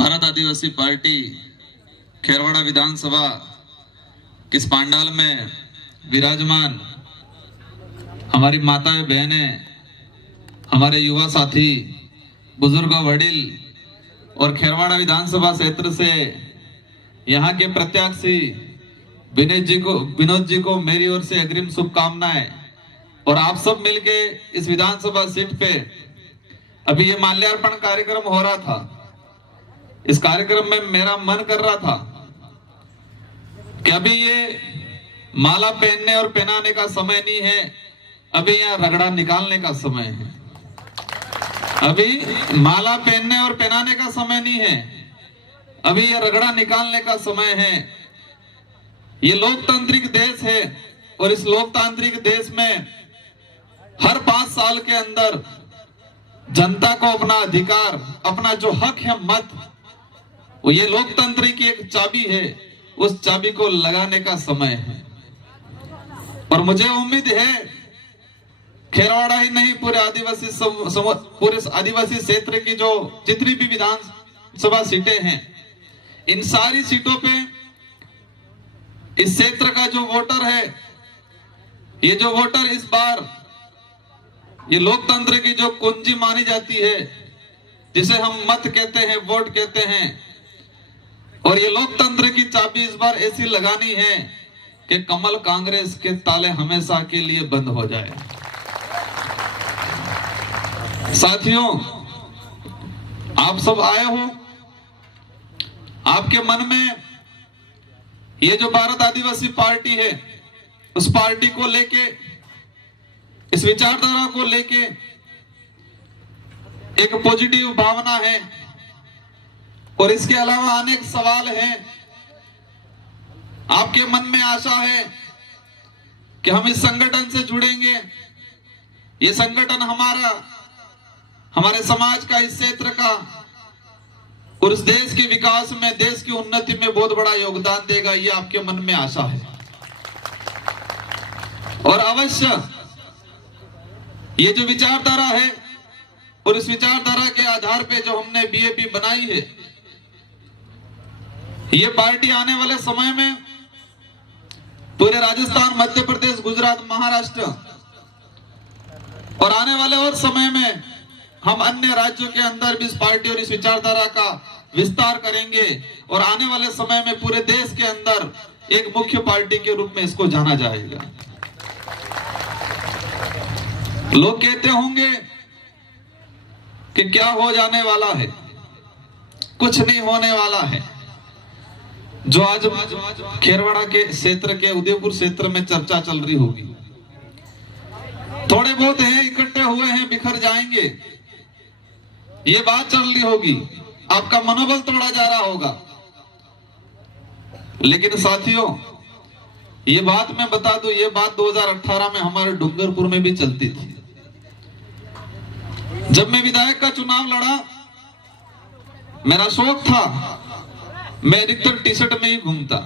भारत आदिवासी party Kherwara विधानसभा किस पांडाल में विराजमान हमारी माताएं बहनें, हमारे युवा साथी, बुजुर्ग वडील और खेरवाड़ा विधानसभा क्षेत्र से यहाँ के प्रत्याशी विनोद जी को मेरी ओर से अग्रिम शुभकामनाएं। और आप सब मिलके इस विधानसभा सीट पे अभी ये माल्यार्पण कार्यक्रम हो रहा था। इस कार्यक्रम में मेरा मन कर रहा था कि अभी ये माला पहनने और पहनाने का समय नहीं है, अभी यहाँ रगड़ा निकालने का समय है। अभी माला पहनने और पहनाने का समय नहीं है, अभी ये रगड़ा निकालने का समय है। ये लोकतांत्रिक देश है और इस लोकतांत्रिक देश में हर 5 साल के अंदर जनता को अपना अधिकार, अपना जो हक है मत, वो ये लोकतंत्र की एक चाबी है, उस चाबी को लगाने का समय है। और मुझे उम्मीद है खेरवाड़ा ही नहीं, पूरे आदिवासी क्षेत्र की जो जितनी भी विधानसभा सीटें हैं, इन सारी सीटों पे इस क्षेत्र का जो वोटर है, ये जो वोटर इस बार ये लोकतंत्र की जो कुंजी मानी जाती है, जिसे हम मत कहते हैं, वोट कहते हैं, और ये लोकतंत्र की चाबी इस बार ऐसी लगानी है कि कमल कांग्रेस के ताले हमेशा के लिए बंद हो जाए। साथियों, आप सब आए हो, आपके मन में ये जो भारत आदिवासी पार्टी है, उस पार्टी को लेके, इस विचारधारा को लेके एक पॉजिटिव भावना है और इसके अलावा अनेक सवाल हैं। आपके मन में आशा है कि हम इस संगठन से जुड़ेंगे, ये संगठन हमारे समाज का, इस क्षेत्र का और इस देश के विकास में, देश की उन्नति में बहुत बड़ा योगदान देगा, ये आपके मन में आशा है। और अवश्य ये जो विचारधारा है और इस विचारधारा के आधार पे जो हमने बीएपी बनाई है, ये पार्टी आने वाले समय में पूरे राजस्थान, मध्य प्रदेश, गुजरात, महाराष्ट्र और आने वाले और समय में हम अन्य राज्यों के अंदर भी इस पार्टी और इस विचारधारा का विस्तार करेंगे और आने वाले समय में पूरे देश के अंदर एक मुख्य पार्टी के रूप में इसको जाना जाएगा। लोग कहते होंगे कि क्या हो जाने वाला है, कुछ नहीं होने वाला है। जो आज खेरवाड़ा के क्षेत्र के, उदयपुर क्षेत्र में चर्चा चल रही होगी, थोड़े बहुत हैं, इकट्ठे हुए हैं, बिखर जाएंगे, ये बात चल रही होगी, आपका मनोबल तोड़ा जा रहा होगा। लेकिन साथियों, ये बात मैं बता दूं, ये बात 2018 में हमारे डूंगरपुर में भी चलती थी। जब मैं विधायक का चुनाव लड़ा, मेरा शौक था, मैं अधिकतर टी शर्ट में ही घूमता।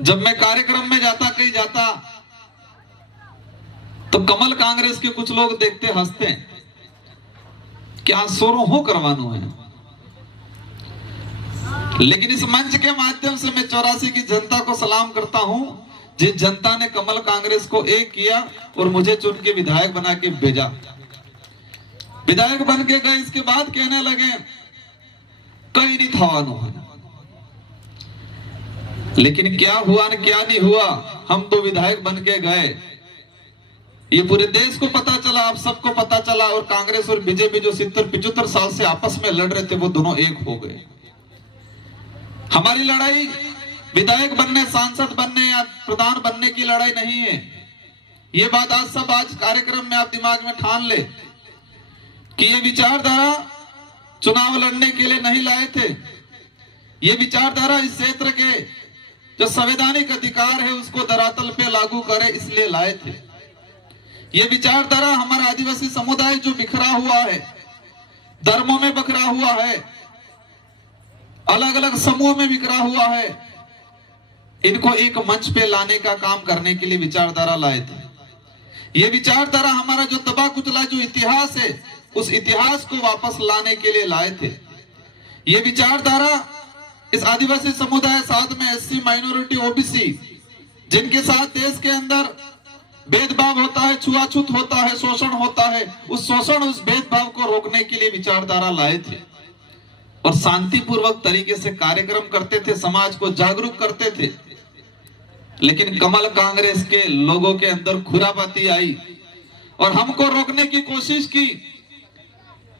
जब मैं कार्यक्रम में जाता, कहीं जाता, तो कमल कांग्रेस के कुछ लोग देखते, हंसते, क्या सोरो हो करवानो है। लेकिन इस मंच के माध्यम से मैं 84 की जनता को सलाम करता हूं, जिस जनता ने कमल कांग्रेस को एक किया और मुझे चुन के विधायक बना के भेजा। विधायक बन के गए, इसके बाद कहने लगे कहीं नहीं थवानो है। लेकिन क्या हुआ न क्या नहीं हुआ, हम तो विधायक बन के गए, ये पूरे देश को पता चला, आप सबको पता चला। और कांग्रेस और बीजेपी जो 70-75 साल से आपस में लड़ रहे थे, वो दोनों एक हो गए। हमारी लड़ाई विधायक बनने, सांसद बनने या प्रधान बनने की लड़ाई नहीं है। ये बात आज कार्यक्रम में आप दिमाग में ठान ले कि ये विचारधारा चुनाव लड़ने के लिए नहीं लाए थे। ये विचारधारा इस क्षेत्र के जो संवैधानिक अधिकार है उसको धरातल पे लागू करे, इसलिए लाए थे। ये विचारधारा हमारा आदिवासी समुदाय जो बिखरा हुआ है, धर्मों में बिखरा हुआ है, अलग अलग समूह में बिखरा हुआ है, इनको एक मंच पे लाने का काम करने के लिए विचारधारा लाए थे। ये विचारधारा हमारा जो दबा कुचला जो इतिहास है, उस इतिहास को वापस लाने के लिए लाए थे। ये विचारधारा इस आदिवासी समुदाय, साथ में एससी, माइनॉरिटी, ओबीसी, जिनके साथ देश के अंदर भेदभाव होता है, छुआछूत होता है, शोषण होता है, उस शोषण, उस भेदभाव को रोकने के लिए विचारधारा लाए थे और शांतिपूर्वक तरीके से कार्यक्रम करते थे, समाज को जागरूक करते थे। लेकिन कमल कांग्रेस के लोगों के अंदर खुरापाती आई और हमको रोकने की कोशिश की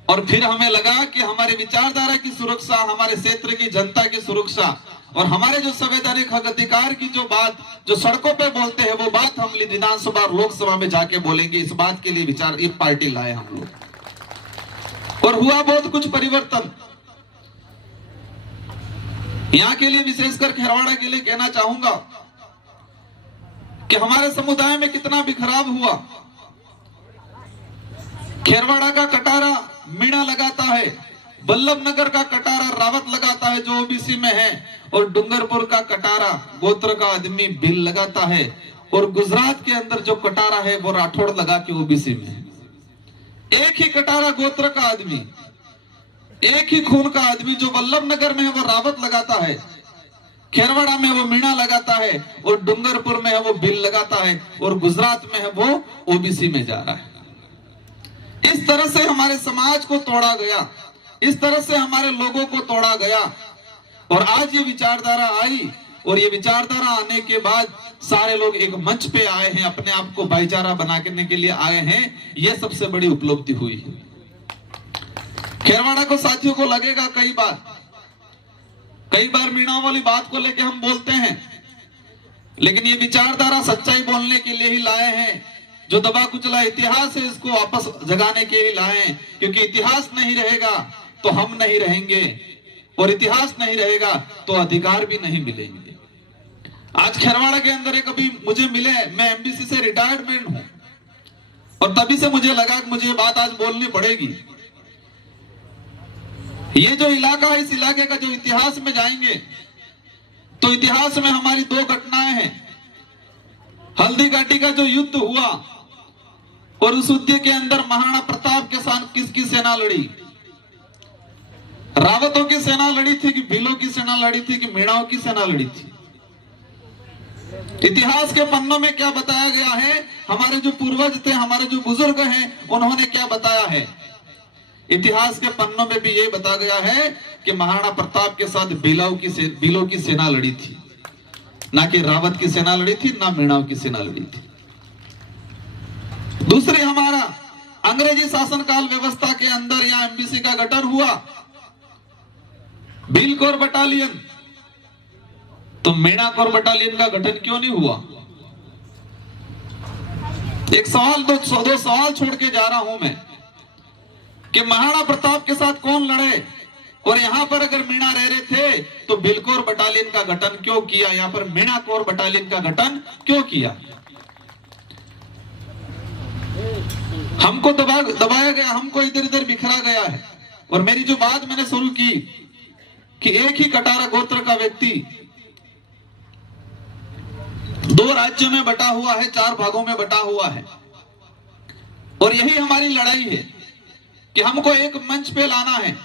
और फिर हमें लगा कि हमारी विचारधारा की सुरक्षा, हमारे क्षेत्र की जनता की सुरक्षा और हमारे जो संवैधानिक हक अधिकार की जो बात जो सड़कों पे बोलते हैं, वो बात हम विधानसभा और लोकसभा में जाके बोलेंगे। इस बात के लिए विचार ये पार्टी लाए हम लोग और हुआ बहुत कुछ परिवर्तन। यहाँ के लिए, विशेषकर खेरवाड़ा के लिए कहना चाहूंगा कि हमारे समुदाय में कितना बिखराव हुआ। खेरवाड़ा का कटारा मीणा लगाता है, बल्लभ नगर का कटारा रावत लगाता है जो ओबीसी में है, और डूंगरपुर का कटारा गोत्र का आदमी भील लगाता है, और गुजरात के अंदर जो कटारा है वो राठौड़ लगा के ओबीसी में है। एक ही कटारा गोत्र का आदमी, एक ही खून का आदमी, जो बल्लभ नगर में है वो रावत लगाता है, खेरवाड़ा में वो मीणा लगाता है, और डूंगरपुर में है वो भील लगाता है, और गुजरात में है वो ओबीसी में जा रहा है। इस तरह से हमारे समाज को तोड़ा गया, इस तरह से हमारे लोगों को तोड़ा गया। और आज ये विचारधारा आई, और ये विचारधारा आने के बाद सारे लोग एक मंच पे आए हैं, अपने आप को भाईचारा बनाने के लिए आए हैं। ये सबसे बड़ी उपलब्धि हुई है। खेरवाड़ा को साथियों को लगेगा कई बार मीणा वाली बात को लेके हम बोलते हैं, लेकिन ये विचारधारा सच्चाई बोलने के लिए ही लाए हैं। जो दबा कुचला इतिहास है, इसको वापस जगाने के लिए लाए, क्योंकि इतिहास नहीं रहेगा तो हम नहीं रहेंगे, और इतिहास नहीं रहेगा तो अधिकार भी नहीं मिलेंगे। आज खेरवाड़ा के अंदर एक अभी मुझे मिले, मैं एमबीसी से रिटायर्डमेंट हूं, और तभी से मुझे लगा कि मुझे ये बात आज बोलनी पड़ेगी। ये जो इलाका है, इस इलाके का जो इतिहास में जाएंगे तो इतिहास में हमारी दो घटनाएं हैं। हल्दी घाटी का जो युद्ध हुआ, और उस युद्ध के अंदर महाराणा प्रताप के साथ किसकी सेना लड़ी? रावतों की सेना लड़ी थी कि भीलों की सेना लड़ी थी कि मीणाओं की सेना लड़ी थी? इतिहास के पन्नों में क्या बताया गया है? हमारे जो पूर्वज थे, हमारे जो बुजुर्ग हैं, उन्होंने क्या बताया है? इतिहास के पन्नों में भी ये बताया गया है कि महाराणा प्रताप के साथ भीलों की सेना लड़ी थी, ना कि रावत की सेना लड़ी थी, ना मीणाओं की सेना लड़ी थी। दूसरी, हमारा अंग्रेजी शासनकाल व्यवस्था के अंदर यहाँ एमबीसी का गठन हुआ, भील कोर बटालियन, तो मीणा कोर बटालियन का गठन क्यों नहीं हुआ? एक सवाल, दो सवाल छोड़ के जा रहा हूं मैं कि महाराणा प्रताप के साथ कौन लड़े, और यहां पर अगर मीणा रह रहे थे तो भिलकोर बटालियन का गठन क्यों किया? यहां पर मीणा कोर बटालियन का गठन क्यों किया? हमको दबाया गया, हमको इधर इधर बिखरा गया है। और मेरी जो बात मैंने शुरू की कि एक ही कटारा गोत्र का व्यक्ति दो राज्यों में बटा हुआ है, 4 भागों में बटा हुआ है, और यही हमारी लड़ाई है कि हमको एक मंच पे लाना है।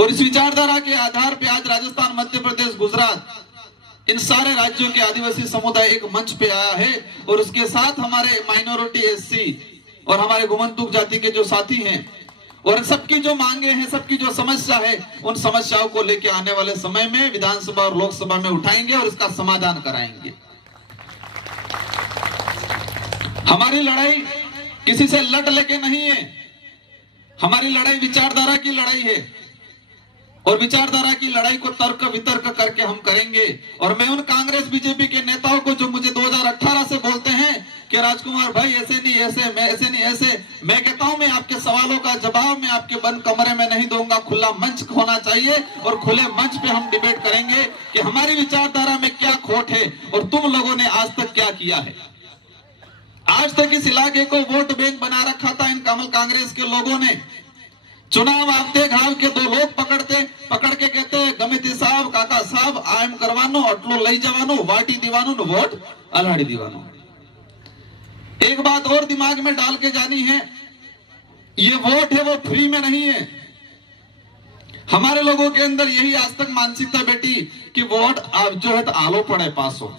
और इस विचारधारा के आधार पे आज राजस्थान, मध्य प्रदेश, गुजरात, इन सारे राज्यों के आदिवासी समुदाय एक मंच पे आया है, और उसके साथ हमारे माइनॉरिटी, एससी और हमारे गुमंतुक जाति के जो साथी हैं, और सबकी जो मांगे हैं, सबकी जो समस्या है, उन समस्याओं को लेके आने वाले समय में विधानसभा और लोकसभा में उठाएंगे और इसका समाधान कराएंगे। हमारी लड़ाई किसी से लड़ लेके नहीं है, हमारी लड़ाई विचारधारा की लड़ाई है, और विचारधारा की लड़ाई को तर्क वितर्क करके हम करेंगे। और मैं उन कांग्रेस बीजेपी के नेताओं को जो मुझे 2018 से बोलते हैं कि राजकुमार भाई ऐसे नहीं ऐसे, मैं ऐसे नहीं ऐसे, मैं कहता हूं मैं आपके सवालों का जवाब मैं आपके बंद कमरे में नहीं दूंगा, खुला मंच होना चाहिए, और खुले मंच पे हम डिबेट करेंगे कि हमारी विचारधारा में क्या खोट है और तुम लोगों ने आज तक क्या किया है। आज तक इस इलाके को वोट बैंक बना रखा था इन कमल कांग्रेस के लोगों ने। चुनाव आते घाव के 2 लोग पकड़ के कहते हैं गमिती साहब, काका साहब, आयम करवानो, अटलो लई जवानो, वाटी दीवानो, वोट अलाड़ी दीवानो। एक बात और दिमाग में डाल के जानी है, ये वोट है वो फ्री में नहीं है, हमारे लोगों के अंदर यही आज तक मानसिकता बेटी कि वोट अब जो है तो आलो पड़े पास हो।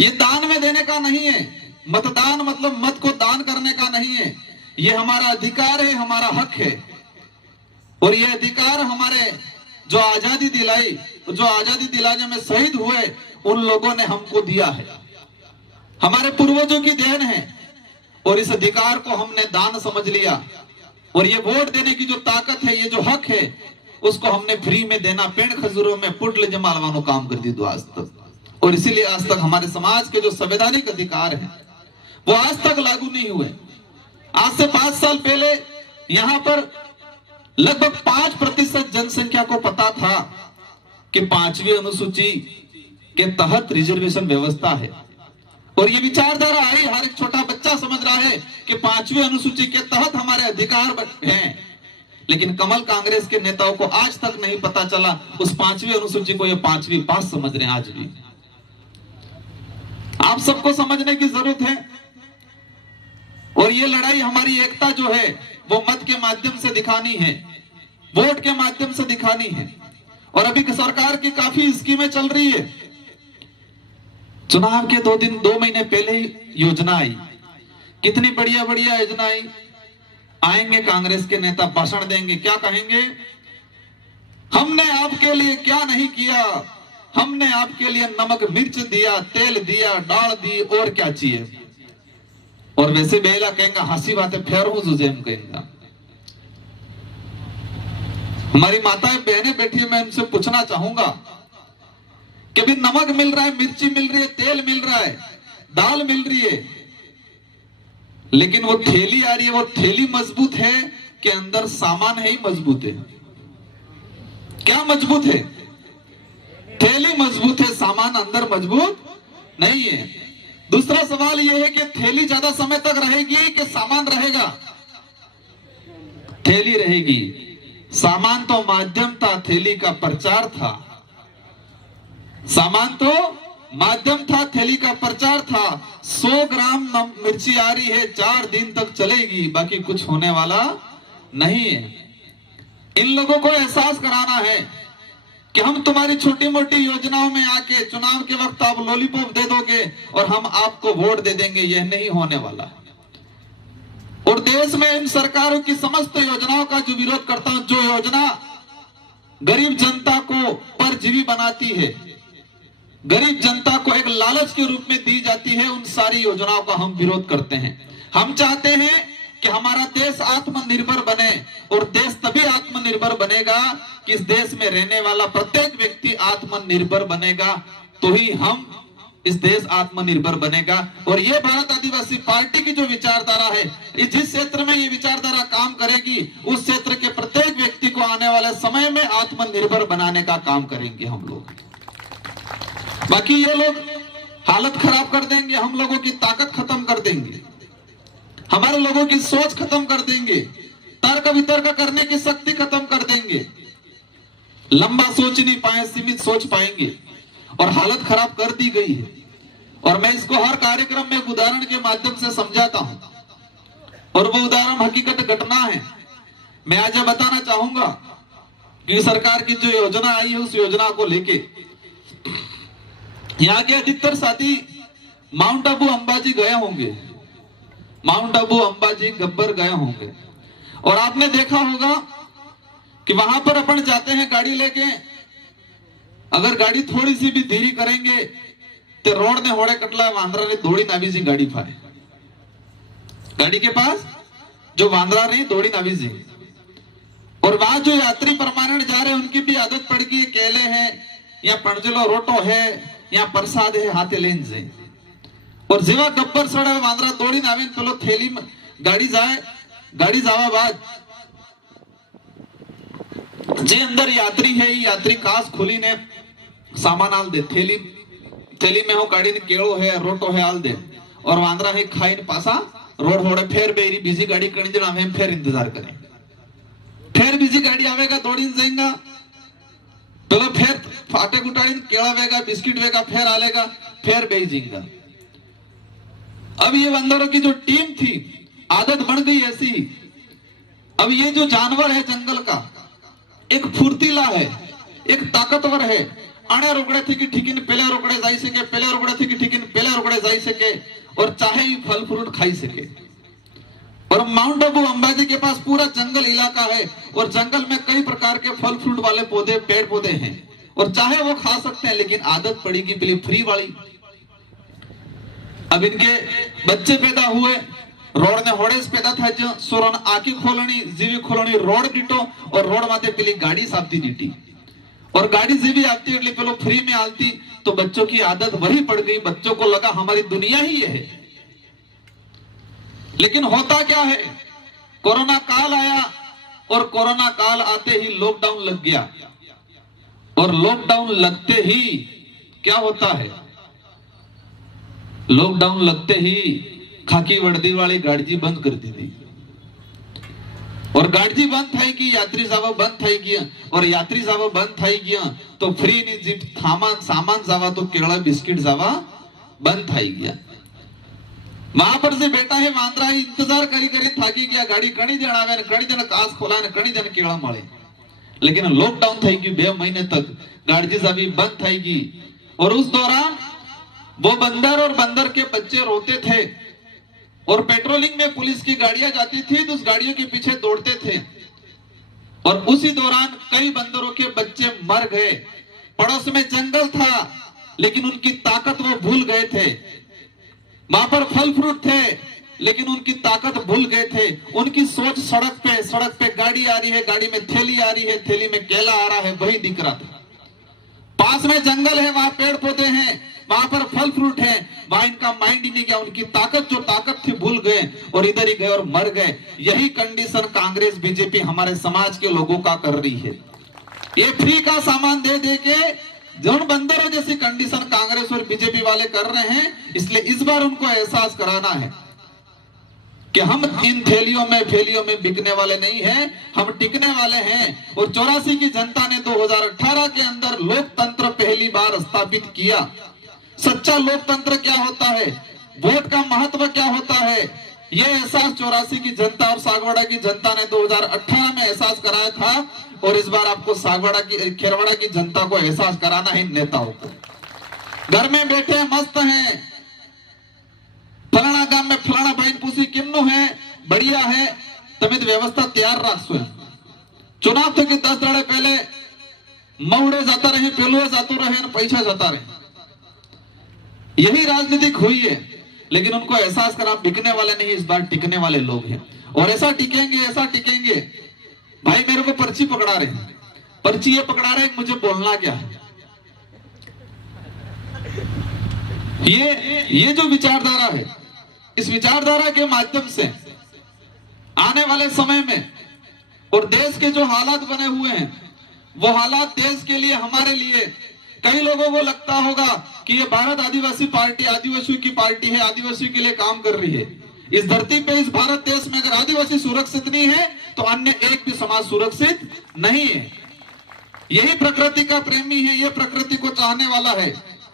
ये दान में देने का नहीं है। मतदान मतलब मत को दान करने का नहीं है। ये हमारा अधिकार है, हमारा हक है। और ये अधिकार हमारे जो आजादी दिलाने में शहीद हुए उन लोगों ने हमको दिया है, हमारे पूर्वजों की देन है। और इस अधिकार को हमने दान समझ लिया। और ये वोट देने की जो ताकत है, ये जो हक है, उसको हमने फ्री में देना पेड़ खजूरों में पुटल जमालवानो काम कर दी दो आज तक। और इसीलिए आज तक हमारे समाज के जो संवैधानिक अधिकार हैं वो आज तक लागू नहीं हुए। आज से 5 साल पहले यहां पर लगभग 5% जनसंख्या को पता था कि 5वीं अनुसूची के तहत रिजर्वेशन व्यवस्था है। और ये विचारधारा आई, हर एक छोटा बच्चा समझ रहा है कि 5वीं अनुसूची के तहत हमारे अधिकार हैं। लेकिन कमल कांग्रेस के नेताओं को आज तक नहीं पता चला उस 5वीं अनुसूची को ये 5वीं पास समझ रहे हैं। आज भी आप सबको समझने की जरूरत है। और ये लड़ाई हमारी एकता जो है वो मत के माध्यम से दिखानी है, वोट के माध्यम से दिखानी है। और अभी सरकार की काफी स्कीमें चल रही है। चुनाव के 2 महीने पहले ही योजना आई, कितनी बढ़िया बढ़िया योजना आई। आएंगे कांग्रेस के नेता भाषण देंगे, क्या कहेंगे? हमने आपके लिए क्या नहीं किया, हमने आपके लिए नमक मिर्च दिया, तेल दिया, दाल दी, और क्या चाहिए। और वैसे बेला कहेंगे हंसी बातें फेर हूं जुजेम कहेंगे। हमारी माताएं बहनें बैठी है, मैं उनसे पूछना चाहूंगा कि भी नमक मिल रहा है, मिर्ची मिल रही है, तेल मिल रहा है, दाल मिल रही है, लेकिन वो थैली आ रही है, वो थैली मजबूत है कि अंदर सामान है ही मजबूत है? क्या मजबूत है? थैली मजबूत है, सामान अंदर मजबूत नहीं है। दूसरा सवाल यह है कि थैली ज्यादा समय तक रहेगी कि सामान रहेगा? थैली रहेगी। सामान तो माध्यम था, थैली का प्रचार था। सामान तो माध्यम था, थैली का प्रचार था। 100 ग्राम मिर्ची आ रही है, 4 दिन तक चलेगी, बाकी कुछ होने वाला नहीं है। इन लोगों को एहसास कराना है कि हम तुम्हारी छोटी मोटी योजनाओं में आके चुनाव के वक्त आप लॉलीपॉप दे दोगे और हम आपको वोट दे देंगे, यह नहीं होने वाला। और देश में इन सरकारों की समस्त योजनाओं का जो विरोध करता हूं, जो योजना गरीब जनता को परजीवी बनाती है, गरीब जनता को एक लालच के रूप में दी जाती है, उन सारी योजनाओं का हम विरोध करते हैं। हम चाहते हैं कि हमारा देश आत्मनिर्भर बने। और देश तभी आत्मनिर्भर बनेगा कि इस देश में रहने वाला प्रत्येक व्यक्ति आत्मनिर्भर बनेगा, तो ही हम इस देश आत्मनिर्भर बनेगा। और ये भारत आदिवासी पार्टी की जो विचारधारा है, जिस क्षेत्र में ये विचारधारा काम करेगी, उस क्षेत्र के प्रत्येक व्यक्ति को आने वाले समय में आत्मनिर्भर बनाने का काम करेंगे हम लोग। बाकी ये लोग हालत खराब कर देंगे, हम लोगों की ताकत खत्म कर देंगे, हमारे लोगों की सोच खत्म कर देंगे, तर्क वितर्क करने की शक्ति खत्म कर देंगे, लंबा सोच नहीं पाए, सीमित सोच पाएंगे। और हालत खराब कर दी गई है। और मैं इसको हर कार्यक्रम में एक उदाहरण के माध्यम से समझाता हूं, और वो उदाहरण हकीकत घटना है। मैं आज बताना चाहूंगा कि सरकार की जो योजना आई है, उस योजना को लेके यहाँ के अधिकतर साथी माउंट आबू अंबाजी गए होंगे, माउंट आबू अंबाजी गब्बर गए होंगे। और आपने देखा होगा कि वहां पर अपन जाते हैं गाड़ी लेके, अगर गाड़ी थोड़ी सी भी धीरे करेंगे तो रोड ने होड़े कटला वांद्रा ने दौड़ी नावी जी गाड़ी फाए, गाड़ी के पास जो वांद्रा रही दौड़ी नावी जी। और वहां जो यात्री परमानेंट जा रहे हैं उनकी भी आदत पड़ गई, केले है या पणजलो रोटो है या प्रसाद है, हाथे लेन से। और जेवा गब्बर सड़े वांद्रा दौड़ी नावी पेलो थैली में गाड़ी जाए, गाड़ी जावा बाद जे अंदर यात्री है, यात्री खास खुली ने सामान आल दे, थैली में हो गाड़ी ने केड़ो है रोटो है आल दे। और वांद्रा है खाई ने पासा रोड होड़े फिर बेरी बिजी गाड़ी करनी जना हम फिर इंतजार करें, फिर बिजी गाड़ी आवेगा दौड़ी जाएगा, तो फिर फाटे गुटाड़ी केड़ा वेगा बिस्किट वेगा, फिर आलेगा, फिर बेजिंगा। अब ये बंदरों की जो टीम थी, आदत बन गई ऐसी। अब ये जो जानवर है जंगल का, एक फुर्तीला है, एक ताकतवर है। आने रोकड़े थी कि ठीकिन पहले रोकड़े जाई सके, पहले रोकड़े थी कि ठीकिन पहले रोकड़े जाई सके और चाहे ही फल फ्रूट खाई सके। और माउंट आबू अंबाजी के पास पूरा जंगल इलाका है और जंगल में कई प्रकार के फल फ्रूट वाले पौधे, पेड़ पौधे हैं और चाहे वो खा सकते हैं, लेकिन आदत पड़ेगी पहले फ्री वाली। अब इनके बच्चे पैदा हुए, रोड ने होड़ेस पैदा था जो सोरन आकी खोलनी जीवी खोलनी रोड डीटो और रोड माथे पहली गाड़ी साथी डीटी और गाड़ी जीवी आती એટલે પેલો फ्री में आती, तो बच्चों की आदत वही पड़ गई। बच्चों को लगा हमारी दुनिया ही ये है। लेकिन होता क्या है, कोरोना काल आया और कोरोना काल आते ही लॉकडाउन लग गया और लॉकडाउन लगते ही क्या होता है, लॉकडाउन लगते ही खाकी वर्दी वाली गाड़ी बंद कर दी थी और गाड़ी बंद थाई गई, यात्री जावा बंद थाई गया और यात्री जावा बंद थाई गया तो फ्री ની જે सामान जावा तो केवड़ा बिस्किट जावा बंद थाई गया। वहां पर से बेटा है वांद्रा इंतजार करी करी थाकी गया, गाड़ी कणी जण आवे ने कणी जण कास खोला ने कणी जण केळा माळे। लेकिन लॉकडाउन થઈ ગયું 2 महीने तक गाड़ी जावी बंद થઈ गई और उस दौरान वो बंदर और बंदर के बच्चे रोते थे और पेट्रोलिंग में पुलिस की गाड़ियां जाती थी तो उस गाड़ियों के पीछे दौड़ते थे और उसी दौरान कई बंदरों के बच्चे मर गए। पड़ोस में जंगल था लेकिन उनकी ताकत वो भूल गए थे। वहां पर फल फ्रूट थे लेकिन उनकी ताकत भूल गए थे। उनकी सोच सड़क पे गाड़ी आ रही है, गाड़ी में थैली आ रही है, थैली में केला आ रहा है, वही दिख रहा था। पास में जंगल है, वहां पेड़ पौधे हैं, वहां पर फल फ्रूट है, वहां इनका माइंड ही नहीं गया। उनकी जो ताकत थी भूल गए और इधर ही गए और मर गए। यही कंडीशन कांग्रेस बीजेपी हमारे समाज के लोगों का कर रही है। ये फ्री का सामान दे दे के जौन बंदरों जैसी कंडीशन कांग्रेस और बीजेपी वाले कर रहे हैं। इसलिए इस बार उनको एहसास कराना है कि हम इन थैलियों में बिकने वाले नहीं हैं, हम टिकने वाले हैं। और 84 की जनता ने 2018 के अंदर लोकतंत्र पहली बार स्थापित किया। सच्चा लोकतंत्र क्या होता है, वोट का महत्व क्या होता है, ये एहसास 84 की जनता और सागवाड़ा की जनता ने 2018 में एहसास कराया था और इस बार आपको खेरवाड़ा की जनता को एहसास कराना है। इन नेताओं को घर में बैठे मस्त हैं, फलाना गांव में फलाना भाई पूछी किमनु है, बढ़िया है, तमे व्यवस्था तैयार रखो। चुनाव थे कि 10 दाड़े पहले मऊड़े जाता रहे, पेलुए जातो रहे, पैसा जाता रहे। यही राजनीतिक हुई है। लेकिन उनको एहसास करा बिकने वाले नहीं, इस बार टिकने वाले लोग हैं और ऐसा टिकेंगे। भाई मेरे को पर्ची पकड़ा रहे हैं, पर्ची ये पकड़ा रहे हैं, मुझे बोलना क्या है। ये जो विचारधारा है, इस विचारधारा के माध्यम से आने वाले समय में और देश के जो हालात बने हुए हैं, वो हालात देश के लिए, हमारे लिए, कई लोगों को लगता होगा कि ये भारत आदिवासी पार्टी आदिवासियों की पार्टी है, आदिवासियों के लिए काम कर रही है। इस धरती पे, इस भारत देश में अगर आदिवासी सुरक्षित नहीं है तो अन्य एक भी समाज सुरक्षित नहीं है। यही प्रकृति का प्रेमी है, ये प्रकृति को चाहने वाला है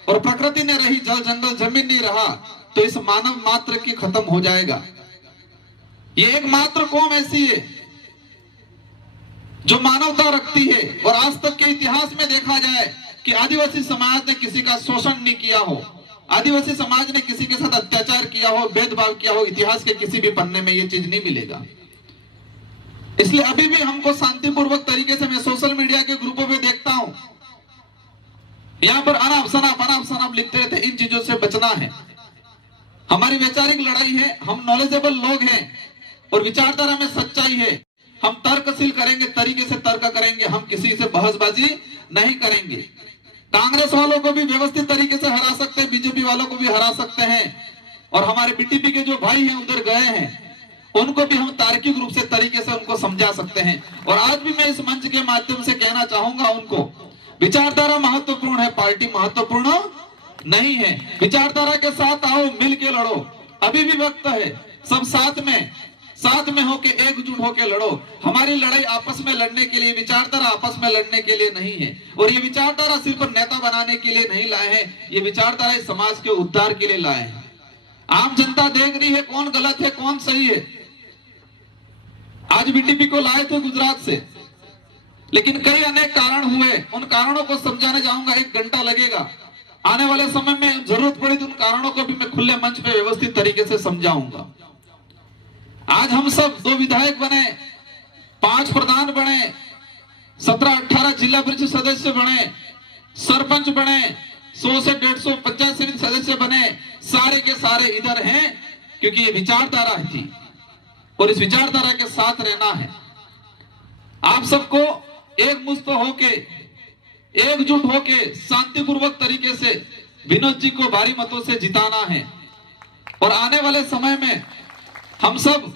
और प्रकृति ने रही, जल जंगल जमीन नहीं रहा तो इस मानव मात्र की खत्म हो जाएगा। ये एकमात्र कौम ऐसी है जो मानवता रखती है और आज तक के इतिहास में देखा जाए कि आदिवासी समाज ने किसी का शोषण नहीं किया हो, आदिवासी समाज ने किसी के साथ अत्याचार किया हो, भेदभाव किया हो, इतिहास के किसी भी पन्ने में ये चीज नहीं मिलेगा। इसलिए अभी भी हमको शांतिपूर्वक तरीके से, मैं सोशल मीडिया के ग्रुपों में देखता हूं, यहाँ पर अनाप शनाप लिखते रहते। इन चीजों से बचना है। हमारी वैचारिक लड़ाई है, हम नॉलेजेबल लोग हैं और विचारधारा में सच्चाई है। हम तर्कशील करेंगे, तरीके से तर्क करेंगे, हम किसी से बहसबाजी नहीं करेंगे। कांग्रेस वालों को भी व्यवस्थित तरीके से हरा सकते हैं, बीजेपी वालों को भी हरा सकते हैं और हमारे बीटीपी के जो भाई हैं उधर गए हैं, उनको भी हम तार्किक रूप से तरीके से उनको समझा सकते हैं। और आज भी मैं इस मंच के माध्यम से कहना चाहूंगा उनको, विचारधारा महत्वपूर्ण है, पार्टी महत्वपूर्ण नहीं है। विचारधारा के साथ आओ, मिल के लड़ो। अभी भी वक्त है, सब साथ में होके, एकजुट होके लड़ो। हमारी लड़ाई आपस में लड़ने के लिए, विचारधारा आपस में लड़ने के लिए नहीं है। और ये विचारधारा सिर्फ नेता बनाने के लिए नहीं लाए हैं, ये विचारधारा इस समाज के उद्धार के लिए लाए हैं। आम जनता देख रही है कौन गलत है, कौन सही है। आज बीटीपी को लाए थे गुजरात से, लेकिन कई अनेक कारण हुए, उन कारणों को समझाने जाऊंगा 1 घंटा लगेगा। आने वाले समय में जरूरत पड़ी तो उन कारणों को भी मैं खुले मंच पे व्यवस्थित तरीके से समझाऊंगा। आज हम सब 2 विधायक बने, 5 प्रधान बने, 17-18 जिला परिषद सदस्य बने, सरपंच बने, 100 से 150 पंचायत समिति सदस्य बने, सारे के सारे इधर हैं क्योंकि ये विचारधारा थी और इस विचारधारा के साथ रहना है। आप सबको एक मुस्त होके, एकजुट होके, शांतिपूर्वक तरीके से विनोद जी को भारी मतों से जिताना है। और आने वाले समय में हम सब,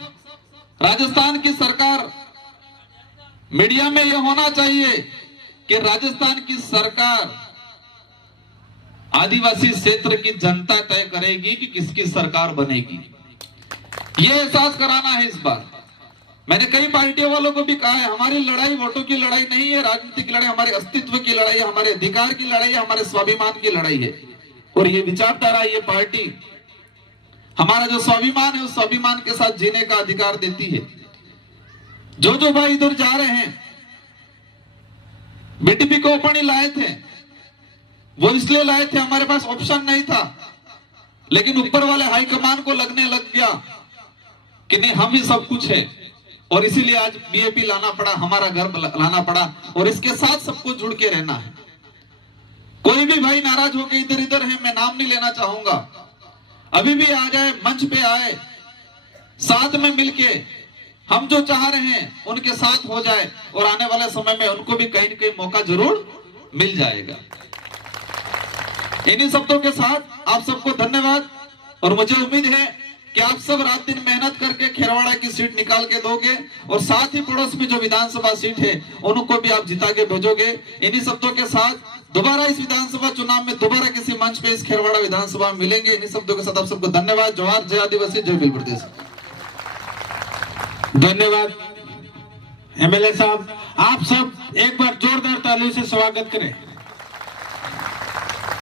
राजस्थान की सरकार, मीडिया में यह होना चाहिए कि राजस्थान की सरकार आदिवासी क्षेत्र की जनता तय करेगी कि किसकी सरकार बनेगी। यह एहसास कराना है इस बार। मैंने कई पार्टियों वालों को भी कहा है, हमारी लड़ाई वोटों की लड़ाई नहीं है, राजनीतिक लड़ाई हमारे अस्तित्व की लड़ाई है, हमारे अधिकार की लड़ाई है, हमारे स्वाभिमान की लड़ाई है। और ये विचारधारा, ये पार्टी हमारा जो स्वाभिमान है उस स्वाभिमान के साथ जीने का अधिकार देती है। जो भाई इधर जा रहे हैं, बीटीपी को ओपन ही लाए थे, वो इसलिए लाए थे, हमारे पास ऑप्शन नहीं था, लेकिन ऊपर वाले हाईकमान को लगने लग गया कि नहीं हम ही सब कुछ है, और इसीलिए आज बीएपी लाना पड़ा, हमारा गर्व लाना पड़ा, और इसके साथ सबको जुड़ के रहना है। कोई भी भाई नाराज होकर इधर इधर है, मैं नाम नहीं लेना चाहूंगा, अभी भी आ जाए, मंच पे आए, साथ में मिलके हम जो चाह रहे हैं उनके साथ हो जाए, और आने वाले समय में उनको भी कहीं न कहीं मौका जरूर मिल जाएगा। इन्हीं शब्दों के साथ आप सबको धन्यवाद, और मुझे उम्मीद है कि आप सब रात दिन मेहनत करके खेरवाड़ा की सीट निकाल के दोगे, और साथ ही पड़ोस में जो विधानसभा सीट है उनको भी आप जिता के भेजोगे। इन्हीं शब्दों के साथ दोबारा इस विधानसभा चुनाव में दोबारा किसी मंच पे इस खेरवाड़ा विधानसभा में मिलेंगे। इन्हीं शब्दों के साथ आप सबको धन्यवाद। जोहार, जय आदिवासी, जय भील प्रदेश। धन्यवाद एमएलए साहब, आप सब एक बार जोरदार तालियों से स्वागत करें।